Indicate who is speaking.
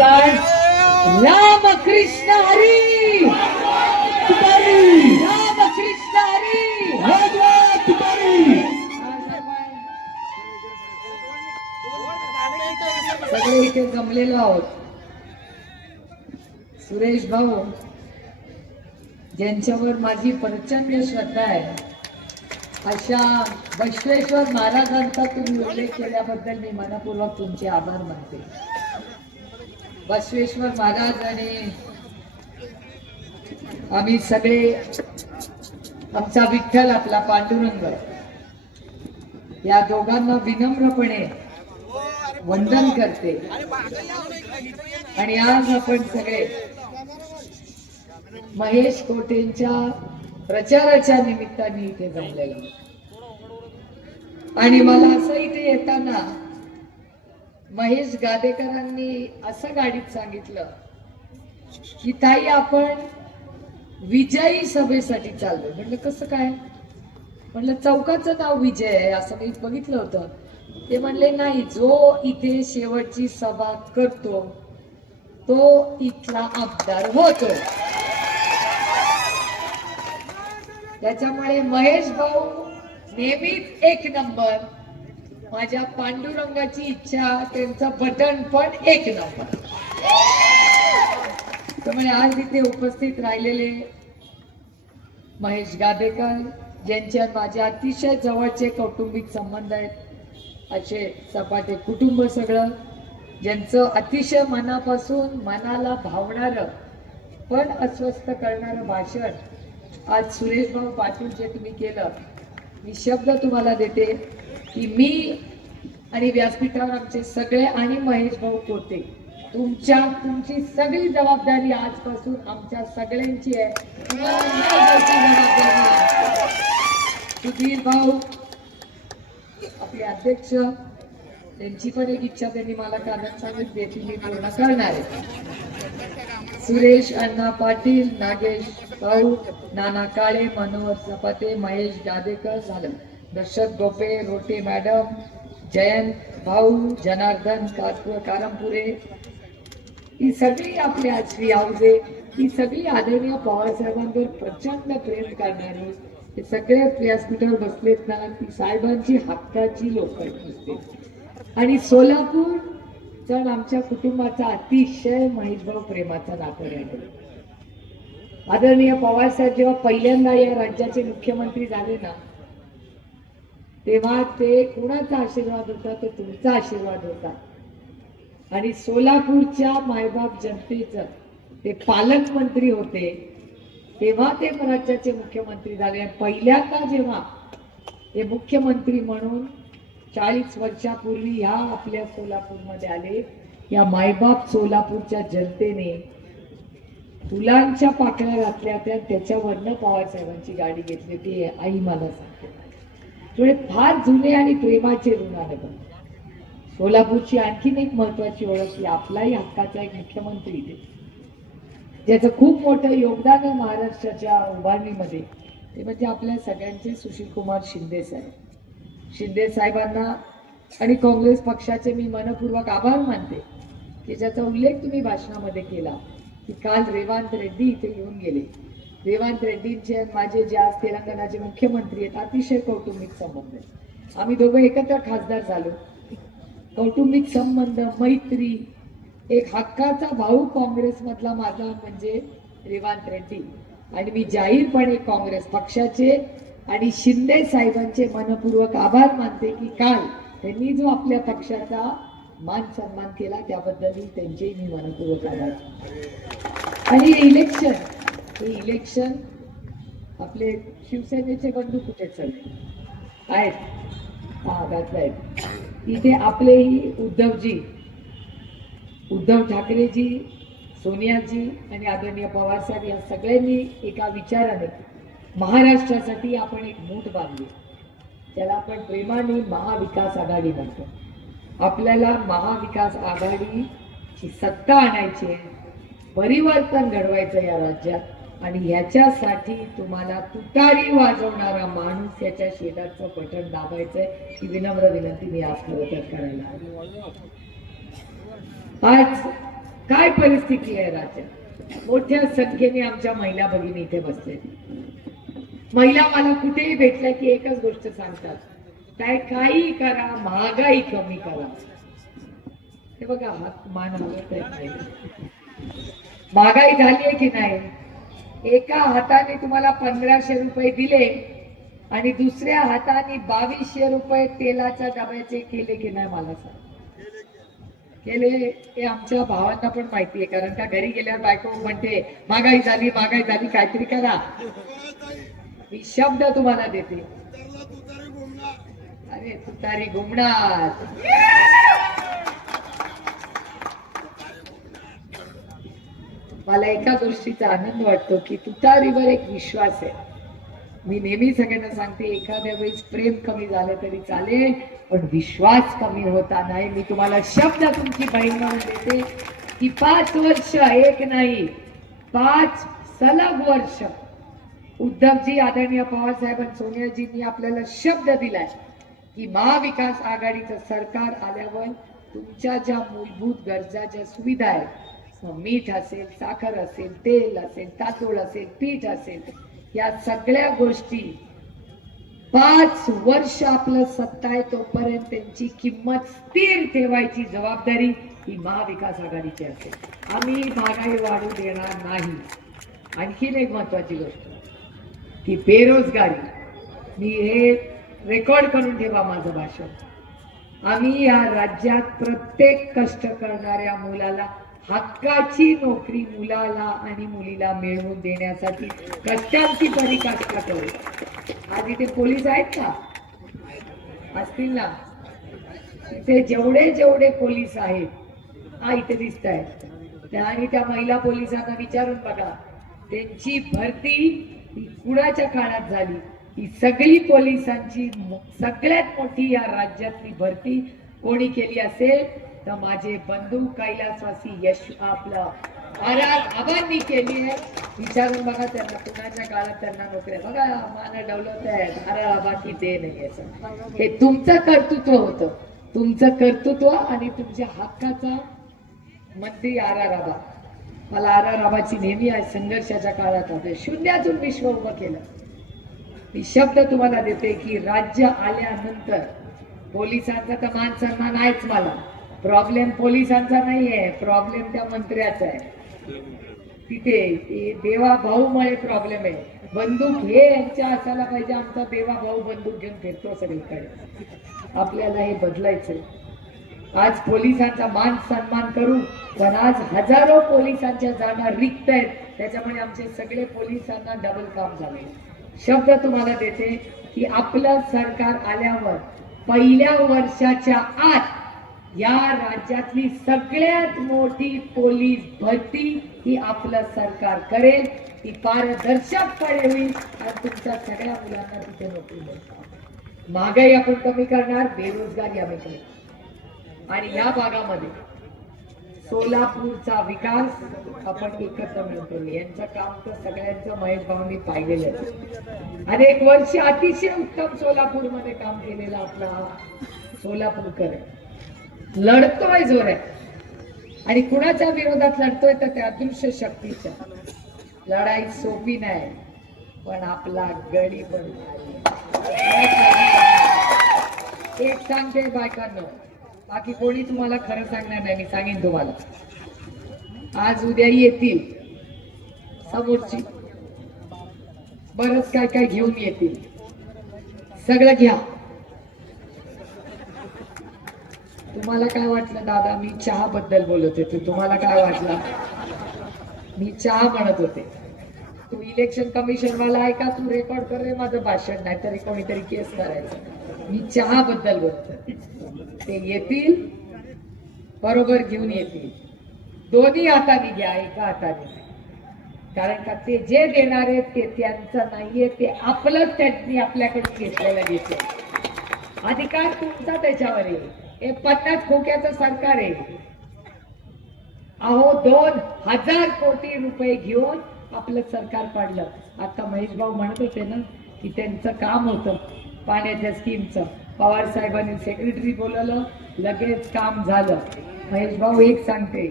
Speaker 1: मैदान रामकृष्ण हरी. रामकृष्ण हरी. सगळे इथे जमलेलो आहोत. सुरेश भाऊ ज्यांच्यावर माझी प्रचंड श्रद्धा आहे अशा बसवेश्वर महाराजांचा तुम्ही उल्लेख केल्याबद्दल मी मनपूर्वक तुमचे आभार मानते. बसवेश्वर महाराज आणि आम्ही सगळे आमचा विठ्ठल आपला पांडुरंग या दोघांना विनम्रपणे वंदन करते. आणि आज आपण सगळे महेश कोटेंच्या प्रचाराच्या निमित्ताने इथे जमलेलो आणि मला असं इथे येताना महेश गादेकरांनी असं गाडीत सांगितलं की ताई आपण विजयी सभेसाठी चाललोय. म्हणलं कसं काय? म्हणलं चौकाचं नाव विजय आहे असं मी बघितलं होतं. ते म्हणले नाही जो इथे शेवटची सभा करतो तो इथला आमदार होतो त्याच्यामुळे महेश भाऊ नेहमीच एक नंबर माझ्या पांडुरंगाची इच्छा त्यांचं बटन पण एक नंबर. त्यामुळे आज इथे उपस्थित राहिलेले महेश गादेकर ज्यांच्या माझ्या अतिशय जवळचे कौटुंबिक संबंध आहेत असे सपाटे कुटुंब सगळं ज्यांचं अतिशय मनापासून मनाला भावणारं पण अस्वस्थ करणारं भाषण आज सुरेशभाऊ पाटील जे तुम्ही केलं. मी शब्द तुम्हाला देते. की मी आणि व्यासपीठावर आमचे सगळे आणि महेश भाऊ पोते तुमच्या तुमची सगळी जबाबदारी आजपासून आमच्या सगळ्यांची आहे. सुधीर भाऊ आपले अध्यक्ष त्यांची पण एक इच्छा त्यांनी मला कारण सांगून ती मी पूर्ण करणार आहे. सुरेश अण्णा पाटील नागेश भाऊ नाना काळे मनोहर सपाते महेश जादेकर झालं. दशरथ गोपे रोटे मॅडम जयंत भाऊ जनार्दन कारपूर कारमपुरे ही सगळी आपली आजवी आवजे ही सगळी आदरणीय पवारसाहेबांवर प्रचंड प्रेम करणारी हे सगळे व्यासपीठावर बसलेत ना ती साहेबांची हक्काची लोक असते आणि सोलापूर जण आमच्या कुटुंबाचा अतिशय महेशभाऊ प्रेमाचा नातं आहे. आदरणीय पवारसाहेब जेव्हा पहिल्यांदा या राज्याचे मुख्यमंत्री झाले ना तेव्हा ते कुणाचा आशीर्वाद होता? तर तुमचा आशीर्वाद होता. आणि सोलापूरच्या मायबाप जनतेचं ते पालकमंत्री होते. तेव्हा ते राज्याचे मुख्यमंत्री झाले. आणि पहिल्यांदा जेव्हा ते मुख्यमंत्री म्हणून चाळीस वर्षापूर्वी ह्या आपल्या सोलापूरमध्ये आले या मायबाप सोलापूरच्या जनतेने फुलांच्या पाकळ्या घातल्या त्या त्याच्यावरनं पवारसाहेबांची गाडी घेतली होती. आई मला सांगते. तुळे फार जुने आणि प्रेमाचे ऋण आले बघ. सोलापूरची आणखीन एक महत्वाची ओळख की आपलाही हक्काचा एक मुख्यमंत्री इथे ज्याचं खूप मोठं योगदान आहे महाराष्ट्राच्या उभारणीमध्ये. ते म्हणजे आपल्या सगळ्यांचे सुशीलकुमार शिंदे साहेब. शिंदे साहेबांना आणि काँग्रेस पक्षाचे मी मनपूर्वक आभार मानते की ज्याचा उल्लेख तुम्ही भाषणामध्ये केला की काल रेवांत रेड्डी इथे येऊन गेले. रेवांत रेड्डींचे आणि माझे जे आज तेलंगणाचे मुख्यमंत्री आहेत अतिशय कौटुंबिक संबंध आहेत. आम्ही दोघं एकत्र खासदार झालो. कौटुंबिक संबंध मैत्री एक हक्काचा भाऊ काँग्रेसमधला माझा म्हणजे रेवांत रेड्डी. आणि मी जाहीरपणे काँग्रेस पक्षाचे आणि शिंदे साहेबांचे मनपूर्वक आभार मानते की काल त्यांनी जो आपल्या पक्षाचा मान सन्मान केला त्याबद्दलही त्यांचेही मी मनपूर्वक आभार आणि इलेक्शन हे इलेक्शन आपले शिवसेनेचे बंधू कुठे चालले? आहेत. हा घातले आहेत. इथे आपलेही उद्धवजी उद्धव ठाकरेजी सोनियाजी आणि आदरणीय पवारसाहेब या सगळ्यांनी एका विचाराने महाराष्ट्रासाठी आपण एक मूठ बांधली. त्याला आपण प्रेमाने महाविकास आघाडी म्हणतो. आपल्याला महाविकास आघाडीची सत्ता आणायची आहे परिवर्तन घडवायचं या राज्यात. आणि ह्याच्यासाठी तुम्हाला तुतारी वाजवणारा माणूस याच्या शेजारचं बटन दाबायचंय. ही विनम्र विनंती मी आज खरं करायला आज काय परिस्थिती आहे राज्यात मोठ्या संख्येने आमच्या महिला भगिनी इथे बसले महिला मला कुठेही भेटल्या की एकच गोष्ट सांगतात. काय काही करा महागाई कमी करा. हे बघा हात मान हलवत नाही. महागाई झाली आहे की नाही? एका हाताने तुम्हाला पंधराशे रुपये दिले आणि दुसऱ्या हाताने बावीसशे रुपये तेलाच्या डब्याचे केले की नाही मला सांग? केले. हे आमच्या भावांना पण माहिती आहे कारण का घरी गेल्यावर बायको म्हणते महागाई झाली महागाई झाली काहीतरी करा. मी शब्द तुम्हाला देते. अरे तुतारी घुमणार. मला एका गोष्टीचा आनंद वाटतो की तुतारीवर एक विश्वास आहे. मी नेहमी सगळ्यांना सांगते एखाद्या वेळेस प्रेम कमी झालं तरी चालेल पण विश्वास कमी होता नाही. मी तुम्हाला शब्द तुमची बहीण म्हणून देते की पाच वर्ष एक नाही पाच सलग वर्ष. उद्धवजी आदरणीय पवार साहेब आणि सोनियाजींनी आपल्याला शब्द दिलाय की महाविकास आघाडीचं सरकार आल्यावर तुमच्या ज्या मूलभूत गरजा ज्या सुविधा आहेत हो, मीठ असेल साखर असेल तेल असेल तांदूळ असेल पीठ असेल या सगळ्या गोष्टी पाच वर्ष आपलं सत्ता आहे तोपर्यंत त्यांची किंमत स्थिर ठेवायची जबाबदारी ही महाविकास आघाडीची असेल. आम्ही महागाई वाढू देणार नाही. आणखीन एक महत्वाची गोष्ट की बेरोजगारी. मी हे रेकॉर्ड करून ठेवा माझं भाषण. आम्ही या राज्यात प्रत्येक कष्ट करणाऱ्या मुलाला हक्काची नोकरी मुलाला आणि मुलीला मिळवून देण्यासाठी कष्टांची परिकाष्ठा करू. आज इथे पोलीस आहेत का? असतील ना? इथे जेवढे जेवढे पोलीस आहेत हा इथे दिसत आहेत त्या आणि त्या महिला पोलिसांना विचारून बघा. त्यांची भरती ही कुणाच्या काळात झाली? ही सगळी पोलिसांची सगळ्यात मोठी या राज्यातली भरती कोणी केली असेल? तर माझे बंधू कैलासवासी यश आपलं महाराज आबांनी केली आहे. विचारून बघा त्यांना कुणाच्या काळात त्यांना नोकऱ्या. बघा मान डवलत आहेत अरे बाकी दे नाही असं. हे तुमचं कर्तृत्व होतं. तुमचं कर्तृत्व आणि तुमच्या हक्काचा मंत्री आर आर आबा. मला आर आर आबाची नेहमी आहे संघर्षाच्या काळात होते शून्यातून विश्व उभं केलं. मी शब्द तुम्हाला देते की राज्य आल्यानंतर पोलिसांचा तर मान सन्मान आहेच मला. प्रॉब्लेम पोलिसांचा नाहीये प्रॉब्लेम त्या मंत्र्याचा आहे. तिथे देवा देवा भाऊमुळे प्रॉब्लेम आहे. बंदूक हे यांच्या असायला पाहिजे आमचा देवा भाऊ बंदूक घेऊन फिरतो सगळीकडे. आपल्याला हे बदलायचं आज पोलिसांचा मान सन्मान करू पण आज हजारो पोलिसांच्या जागा रिक्त आहेत. त्याच्यामुळे आमचे सगळे पोलिसांना डबल काम झाले. शब्द तुम्हाला देते की आपलं सरकार आल्यावर पहिल्या वर्षाच्या आत या राज्यातली सगळ्यात मोठी पोलीस भरती ही आपलं सरकार करेल. ती पारदर्शकपणे होईल आणि तुमच्या सगळ्या मुलांना तिथे नोकरी मिळतात महागाई आपण कमी करणार बेरोजगारी आम्ही करणार. आणि या भागामध्ये सोलापूरचा विकास आपण एकत्र मिळतो यांचं काम तर सगळ्यांचं महेश भाऊनी पाहिलेलं आहे. अनेक वर्ष अतिशय उत्तम सोलापूरमध्ये काम केलेला आपला सोलापूरकर आहे. लढतोय जोरात आणि कुणाच्या विरोधात लढतोय तर त्या अदृश्य शक्तीच्या. लढाई सोपी नाही पण आपला गडी पण एक सांगते बायकांनो बाकी कोणी तुम्हाला खरं सांगणार नाही मी सांगेन तुम्हाला. आज उद्या येतील समोरची. बरंच काय काय घेऊन येतील. सगळं घ्या. तुम्हाला काय वाटलं दादा? मी चहा बद्दल बोलत होते. तुम्हाला काय वाटलं? मी चहा म्हणत होते. तू इलेक्शन कमिशन वाला आहे का? तू रेकॉर्ड कर रे माझं भाषण नाही तरी कोणीतरी केस करायचं. मी चहा बद्दल बोलतो ते येतील बरोबर घेऊन येतील. दोन्ही हाताने घ्या एका हाताने कारण का ते जे देणार आहेत ते त्यांचं नाहीये ते आपलंच त्यांनी आपल्याकडे घेतलेलं घेतलं अधिकार तुमचा त्याच्यावर येईल हे पन्नास खोक्याचं सरकार आहे. अहो दोन हजार कोटी रुपये घेऊन आपलं सरकार पाडलं. आता महेश भाऊ म्हणत होते ना की त्यांचं काम होतं पाण्याच्या स्कीमचं. पवार साहेबांनी सेक्रेटरी बोलवलं लगेच काम झालं. महेश भाऊ एक सांगते.